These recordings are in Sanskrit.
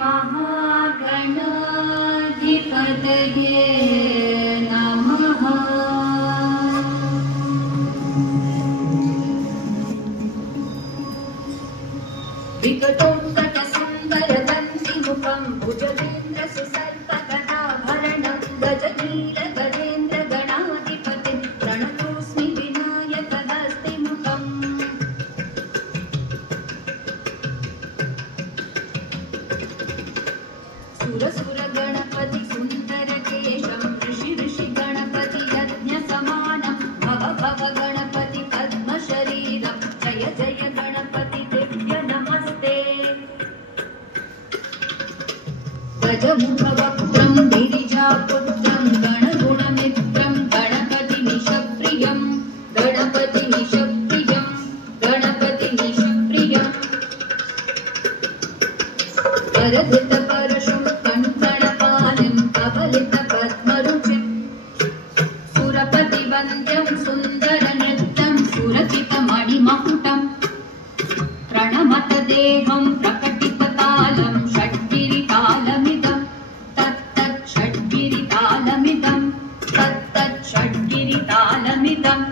महागणाधिपतये नमः। विकटोत्कटसुन्दरदन्तिमुखं भुजगेन्द्रसुसर्पगदाभरणं गजनीलगजेन्द्रगणाधिपतिं प्रणतोऽस्मि विनायकहस्तिमुखम्। सुरसुरगणपति सुन्दरकेशं ऋषि गणपति यज्ञसमानं भव भव गणपति पद्मशरीरं जय जय गणपति दिव्य नमस्ते। गजमुखवक्त्रं गिरिजापुत्रं गणगुणमित्रं गणपतिनिशप्रियं गणपतिनिशप्रियं गणपतिनिशप्रियं परधितपरशुं कङ्कणपालिं कवलितपद्मरुचिं सुरपतिवन्द्यं सुन्दरनृत्यं सुरचितमणिमकुटं प्रणमत देहं प्रकटिततालं षड्गिरितालमिदं तत्तत् षड्गिरितालमिदं तत्तत् षड्गिरितालमिदम्।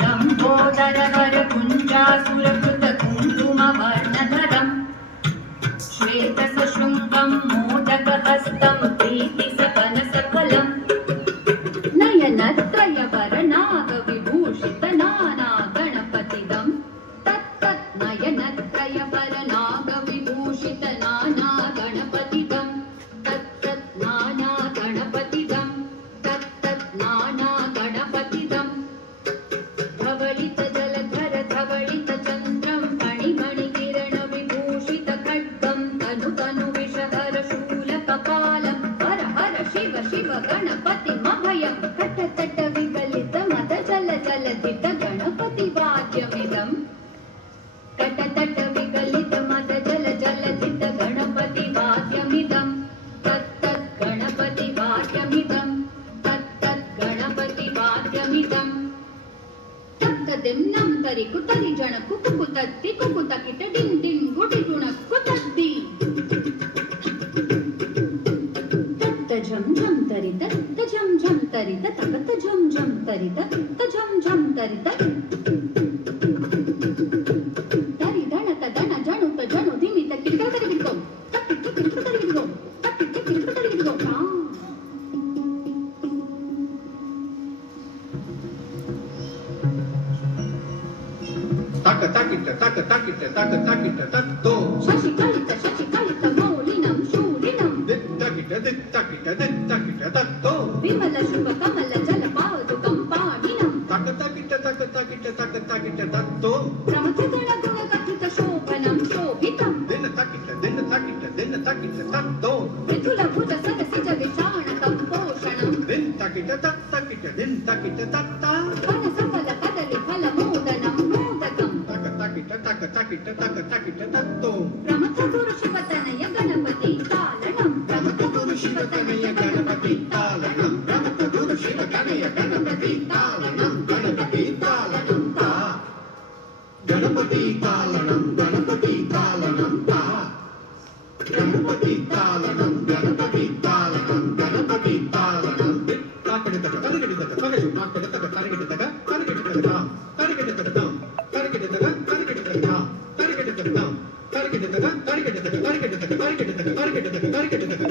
लम्बोदरवरकुञ्जासुरकृतकुङ्कुमवर्णधरं श्वेतसशृङ्गं मोदकहस्तं प्रीतिसकलसफलं नयनत्रयवरनागविभूषितनानागणपतिदं तत्तत् नयनत्रयवरनागविभूषितनानागणपतिदं तत्तत् नानागणपतिदं तत्तत् नानागणपतिदं। धवलितजलधर धवलितचन्द्रं फणिमणिकिरणविभूषितखड्गं तनुतनुविषहर शूलकपालं हर हर शिव शिव गणपतिमभयं कटतट विगलितमदजलजलधित गणपतिवाद्यमिदं कटतट विगलितमदजलजलधित गणपतिवाद्यमिदं तत्तत् गणपतिवाद्यमिदं तत्तत् गणपतिवाद्यमिदं। तत्तदिं नंतरि कुतरि जण कुकुतत्ति कुकुतकिट डिं डिं गुडि गुण कुतद्दि तत्त झं झं तरि तत्त झं झं तरि तत्त झं झं तरि तत्त झं झं तरि तरि दणत दण जणुत जणु धिमित किटकरि बिट्कों तक्कि किटकरि बिट्कों तक्कि किटकरि बिट्कों takita tatto शशिकलित मौलिनं शूलिनं takita tatto विमल शुभ कमल जलपादुकं पाणिनं takita tatto प्रमथगण गुण कथित शोभनं शोभितं then takita tatto विपुल भुज सदसिज विचाणकं पोषणं then takita tatta फल सफल कदलि फल मोदनं मोदकं takita tatto प्रमथ गुरु शिवतनय गणपति तालनं प्रमथ गुरु शिवतनय गणपति तालनं प्रमथ गुरु शिवतनय गणपति तालनं गणपति तालनं ता गणपति तालनं गणपति तालनं ता गणपति तालनं गणपति तालनं गणपति तालनं ताकड़ितक तरगिडितक तरगिडु ताकड़ितक तरगिडितक तरगिडितक ता तरगिडितक ता तरगिडितक तरगिडितक ता तरगिडितक ता तरगिडितक तरगिडितक तरगिडितक तरगिडितक तरगिडितक तरगिडितक